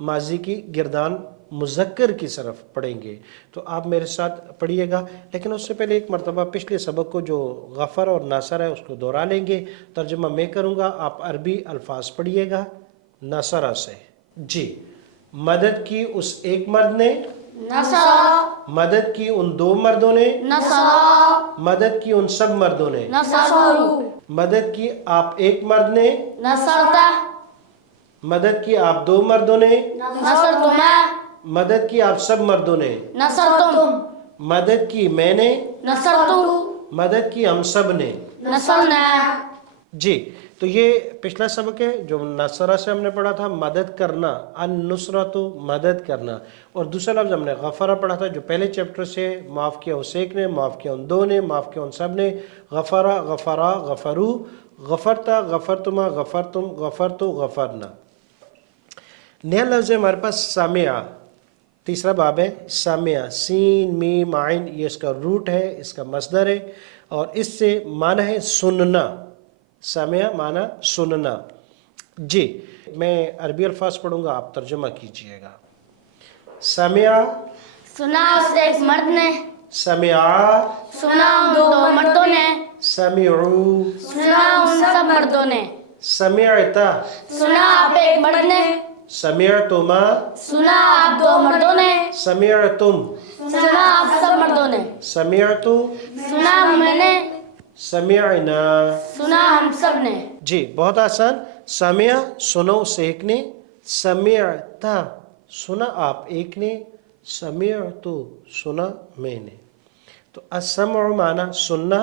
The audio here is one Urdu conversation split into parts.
ماضی کی گردان مذکر کی طرف پڑھیں گے. تو آپ میرے ساتھ پڑھیے گا، لیکن اس سے پہلے ایک مرتبہ پچھلے سبق کو جو غفر اور ناصر ہے اس کو دوہرا لیں گے. ترجمہ میں کروں گا، آپ عربی الفاظ پڑھیے گا ناصرہ سے. جی. مدد کی اس ایک مرد نے، نصر. مدد کی ان دو مردوں نے، نصر. مدد کی ان سب مردوں نے، نصروا. مدد کی آپ ایک مرد نے، نصرت. مدد کی آپ دو مردوں نے، نصرتما. مدد کی آپ سب مردوں نے، نصرتم. مدد کی میں نے، نصرتو. مدد کی ہم سب نے. نصرنا. جی. تو یہ پچھلا سبق ہے جو نصرہ سے ہم نے پڑھا تھا، مدد کرنا، النصرۃ مدد کرنا. اور دوسرا لفظ ہم نے غفرہ پڑھا تھا جو پہلے چیپٹر سے، معاف کیا اس ایک نے، معاف کیا ان دو نے، معاف کیا ان سب نے. غفرہ، غفرا، غفرو، غفرتا، غفرتما، غفرتم، غفرتو، غفرنا. نیا لفظ ہے ہمارے پاس سامعہ. تیسرا باب ہے سامعہ، سین میم عین، یہ اس کا روٹ ہے، اس کا مصدر ہے، اور اس سے معنی ہے سننا. سامعہ معنی سننا. جی. میں عربی الفاظ پڑھوں گا، آپ ترجمہ کیجئے گا. سامعہ، سنا اس ایک مرد نے. سمعا، سنا ان دو مردوں نے. سمعو، سنا ان سب مردوں نے. سمعتا، سنا آپ ایک مرد نے. سمعتما، سنا آپ دو مردوں نے. سمعتم، سنا آپ سب مردوں نے. سمعتو، سنا میں نے. سمعنا. سنا ہم سب نے. جی. بہت آسان. سمع سنو اس ایک نے، سمعتا سنا آپ ایک نے، سمعتو سنا میں نے. تو السمع معنی سننا.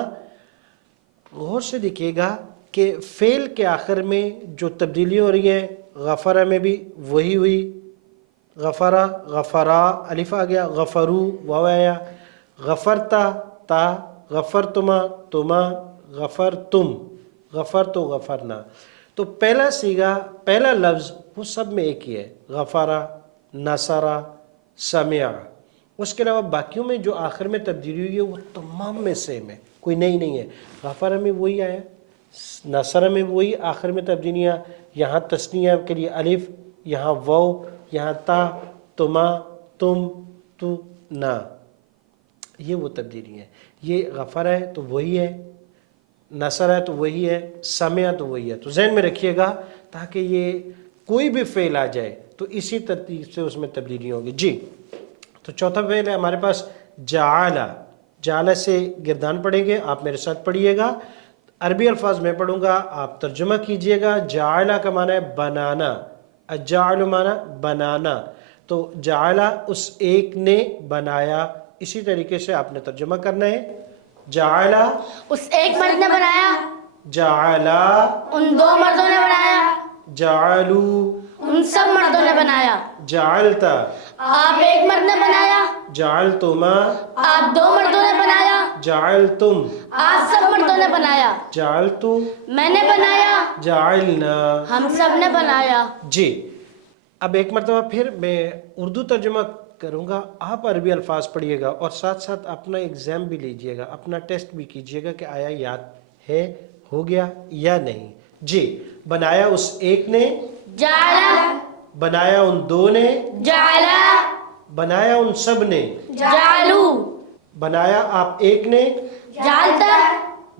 غور سے دیکھیے گا کہ فعل کے آخر میں جو تبدیلی ہو رہی ہے، غفرہ میں بھی وہی ہوئی. غفرہ، غفرا، الف آ گیا، غفرو واو آیا، غفرتا تا، غفرتما تما، غفرتم، غفرتو، غفرنا. تو پہلا صیغہ، پہلا لفظ وہ سب میں ایک ہی ہے، غفرہ، نصرہ، سمع. اس کے علاوہ باقیوں میں جو آخر میں تبدیلی ہوئی ہے وہ تمام میں سیم ہے، کوئی نئی نہیں ہے. غفرہ میں وہی آیا، نصرہ میں وہی آخر میں تبدیلیاں، یہاں تثنیہ کے لیے الف، یہاں واو، یہاں تا، تما، تم، تو، نا. یہ وہ تبدیلی ہیں. یہ غفر ہے تو وہی ہے، نصر ہے تو وہی ہے، سمع تو وہی ہے. تو ذہن میں رکھیے گا تاکہ یہ کوئی بھی فعل آ جائے تو اسی ترتیب سے اس میں تبدیلی ہوگی. جی. تو چوتھا فعل ہے ہمارے پاس جعل. جعل سے گردان پڑھیں گے، آپ میرے ساتھ پڑھیے گا. عربی الفاظ میں پڑھوں گا، آپ ترجمہ کیجئے گا. جعل کا معنی ہے بنانا، الجعل معنی بنانا. تو جعل اس ایک نے بنایا. اسی طریقے سے آپ نے ترجمہ کرنا ہے. جعل اس ایک مرد نے بنایا. جعل ان دو مردوں نے بنایا. جعلو ان سب مردوں نے بنایا. جعلت آپ ایک مرد نے بنایا. جعلتما آپ دو مردوں نے بنایا. جعلتم آپ سب مردوں نے بنایا. جعلتو میں نے بنایا. جعلنا. ہم سب نے بنایا. جی. اب ایک مرتبہ پھر میں اردو ترجمہ کروں گا، آپ عربی الفاظ پڑھیے گا اور ساتھ ساتھ اپنا ایگزام بھی لیجئے گا، اپنا ٹیسٹ بھی کیجئے گا کہ آیا یاد ہے، ہو گیا یا نہیں. جی. بنایا اس ایک نے، جعل. بنایا ان دو نے، جعل. بنایا ان سب نے، جعلو. بنایا آپ ایک نے، جعلت.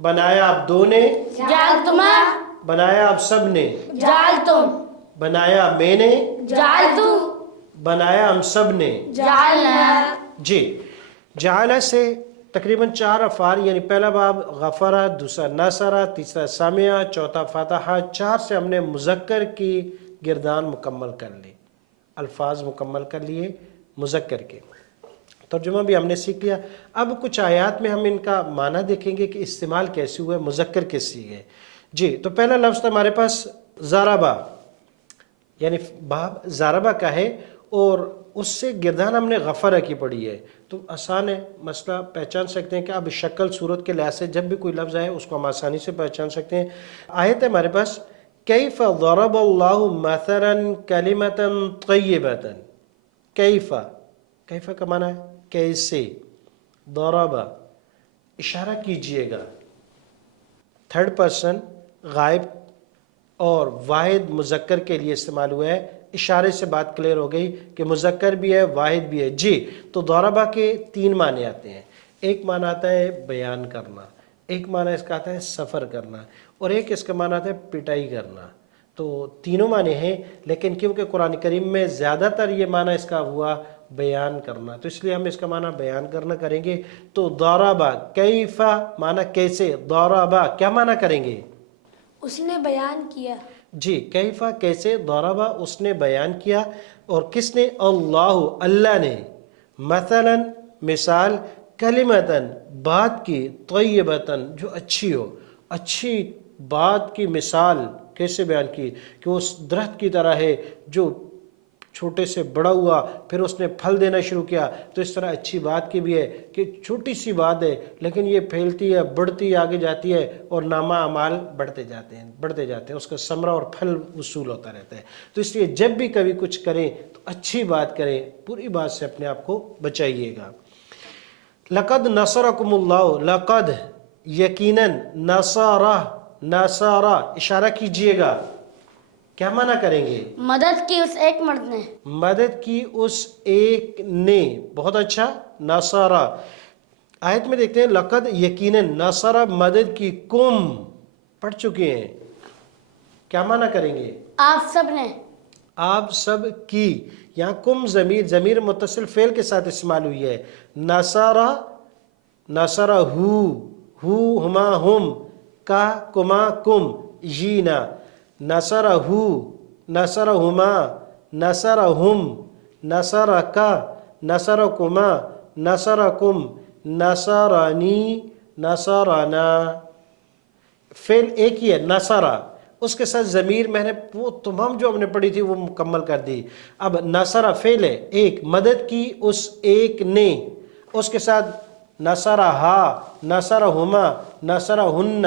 بنایا آپ دو نے، جعلتما. بنایا آپ سب نے، جعلتم. بنایا میں نے، جعلتو. بنایا ہم سب نے. جعلنا. جی. جعل سے تقریباً 4 افعال، یعنی پہلا باب غفرہ، دوسرا نصرہ، تیسرا سامعہ، چوتھا فاتحہ. 4 سے ہم نے مذکر کی گردان مکمل کر لی، الفاظ مکمل کر لیے مذکر کے. ترجمہ بھی ہم نے سیکھ لیا. اب کچھ آیات میں ہم ان کا معنی دیکھیں گے کہ استعمال کیسے ہوئے، مذکر کے سیغے. جی. تو پہلا لفظ تھا ہمارے پاس ضربہ، یعنی باب ضربہ کا ہے، اور اس سے گردان ہم نے غفرہ کی پڑھی ہے. تو آسان ہے، مسئلہ پہچان سکتے ہیں کہ اب شکل صورت کے لحاظ سے جب بھی کوئی لفظ آئے اس کو ہم آسانی سے پہچان سکتے ہیں. آیت ہے ہمارے پاس، کیف ضرب اللہ مثلا کلمۃ طیبۃ. کیف، کیف کا معنی ہے کیسے. ضرب اشارہ کیجئے گا، تھرڈ پرسن غائب اور واحد مذکر کے لیے استعمال ہوا ہے. اشارے سے بات کلیئر ہو گئی کہ مذکر بھی ہے واحد بھی ہے. جی تو ضربہ کے 3 معنی آتے ہیں. ایک معنی آتا ہے بیان کرنا، ایک معنی اس کا آتا ہے سفر کرنا، اور ایک اس کا معنی آتا ہے پٹائی کرنا. تو تینوں معنی ہیں، لیکن کیونکہ قرآن کریم میں زیادہ تر یہ معنی اس کا ہوا بیان کرنا، تو اس لیے ہم اس کا معنی بیان کرنا کریں گے. تو ضربہ کیف معنی کیسے، ضربہ کیا معنی کریں گے؟ اس نے بیان کیا. جی کیفا کیسے، ضربہ اس نے بیان کیا. اور کس نے؟ اللہ، اللہ نے. مثلا مثال، کلمتاً بات کی، طیبتاً جو اچھی ہو، اچھی بات کی مثال کیسے بیان کی کہ اس درخت کی طرح ہے جو چھوٹے سے بڑا ہوا پھر اس نے پھل دینا شروع کیا. تو اس طرح اچھی بات کی بھی ہے کہ چھوٹی سی بات ہے لیکن یہ پھیلتی ہے، بڑھتی آگے جاتی ہے، اور نامہ اعمال بڑھتے جاتے ہیں، اس کا ثمرہ اور پھل وصول ہوتا رہتا ہے. تو اس لیے جب بھی کبھی کچھ کریں تو اچھی بات کریں، بری بات سے اپنے آپ کو بچائیے گا. لقد نصرکم اللہ، لقد یقیناً، نصارہ اشارہ کیجئے گا، کیا معنی کریں گے؟ مدد کی اس ایک مرد نے. مدد کی اس ایک نے. بہت اچھا. نصارہ آیت میں دیکھتے ہیں، لقد یقیناً، نصارہ مدد کی، کم پڑھ چکے ہیں، کیا معنی کریں گے؟ آپ سب نے. آپ سب کی. یہاں کم ضمیر متصل فعل کے ساتھ استعمال ہوئی ہے. نصارہ، نصرہ ہو، ہما ہم، کا کما کم، جینا. نصرہ ہو، نصرہ ہما، نصرہ ہم، نصرہ کا، نصرہ کما، نصرہ کم، نصرانی، نصرنا. فعل ایک ہی ہے نصرہ، اس کے ساتھ ضمیر میں نے وہ تمام جو ہم نے پڑھی تھی وہ مکمل کر دی. اب نصرہ فعل ہے ایک، مدد کی اس ایک نے، اس کے ساتھ نصرہا، نصرہما، نصرہن،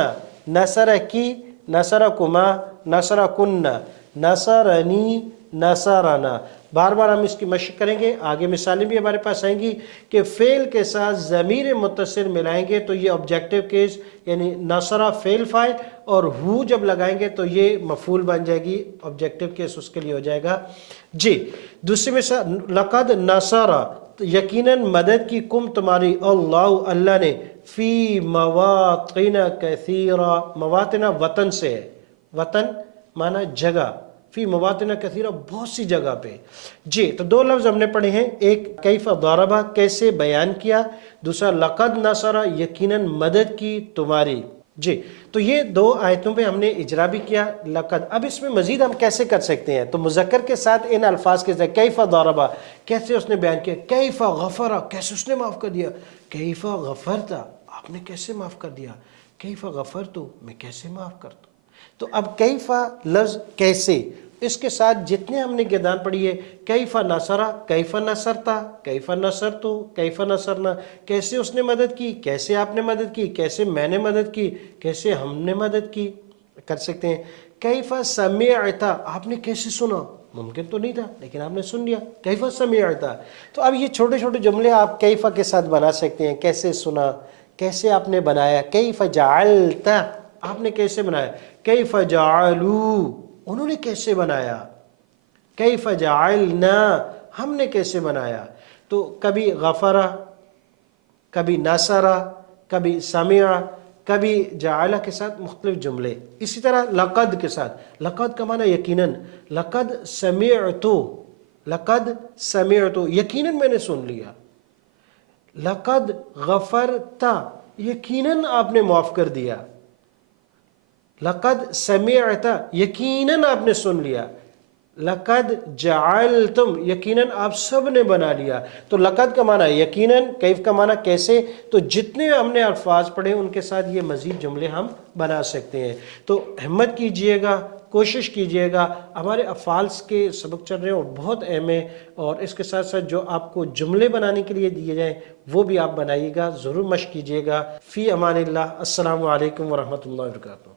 نصرہ کی، نصرہ کما، نصرہ کن، نصرنی، نصرنا. بار بار ہم اس کی مشق کریں گے، آگے مثالیں بھی ہمارے پاس آئیں گی کہ فعل کے ساتھ ضمیر متصل ملائیں گے تو یہ آبجیکٹیو کیس یعنی نصرہ فعل فاعل، اور ہو جب لگائیں گے تو یہ مفعول بن جائے گی، آبجیکٹیو کیس اس کے لیے ہو جائے گا. جی دوسری مثال، لقد نصرہ یقیناً مدد کی، کم تمہاری، اللہ اللہ نے، فی مواطن کثیرہ، مواطن وطن سے ہے، وطن معنی جگہ، فی مواطن کثیرہ بہت سی جگہ پہ. جی تو 2 لفظ ہم نے پڑھے ہیں، ایک کیف ضربہ کیسے بیان کیا، دوسرا لقد نصرہ یقیناً مدد کی تمہاری. جی تو یہ 2 آیتوں پہ ہم نے اجرا بھی کیا لقد. اب اس میں مزید ہم کیسے کر سکتے ہیں؟ تو مذکر کے ساتھ ان الفاظ کے ساتھ کیف ضربہ کیسے اس نے بیان کیا، کیف غفرہ کیسے اس نے معاف کر دیا، کیف غفرتا آپ نے کیسے معاف کر دیا، کیف غفرتو میں کیسے معاف کرتا. تو اب کیفا لفظ کیسے، اس کے ساتھ جتنے ہم نے گردان پڑھی ہے، کیفا نصرہ، کیفا نصرتا، کیفا نصرتو، کیفا نصرنا، کیسے اس نے مدد کی، کیسے آپ نے مدد کی، کیسے میں نے مدد کی، کیسے ہم نے مدد کی، کر سکتے ہیں. کیفا سمعتا آپ نے کیسے سنا، ممکن تو نہیں تھا لیکن آپ نے سن لیا، کیفا سمعتا. تو اب یہ چھوٹے چھوٹے جملے آپ کیفا کے ساتھ بنا سکتے ہیں، کیسے سنا، کیسے آپ نے بنایا، کیفا جعلتا آپ نے کیسے بنایا، کیف جعلوا انہوں نے کیسے بنایا، کیف جعلنا ہم نے کیسے بنایا. تو کبھی غفرہ، کبھی نصرہ، کبھی سمع، کبھی جعلہ کے ساتھ مختلف جملے. اسی طرح لقد کے ساتھ، لقد کا معنی یقیناً، لقد سمعتو، لقد سمعتو یقیناً میں نے سن لیا، لقد غفرتا یقیناً آپ نے معاف کر دیا، لقد سمعتا یقیناً آپ نے سن لیا، لقد جعلتم یقیناً آپ سب نے بنا لیا. تو لقد کا معنی یقیناً، کیف کا معنی کیسے. تو جتنے ہم نے الفاظ پڑھے ان کے ساتھ یہ مزید جملے ہم بنا سکتے ہیں. تو ہمت کیجئے گا، کوشش کیجئے گا. ہمارے افعال کے سبق چل رہے ہیں اور بہت اہم ہے، اور اس کے ساتھ ساتھ جو آپ کو جملے بنانے کے لیے دیے جائیں وہ بھی آپ بنائیے گا، ضرور مشق کیجئے گا. فی امان اللہ. السلام علیکم ورحمۃ اللہ وبرکاتہ.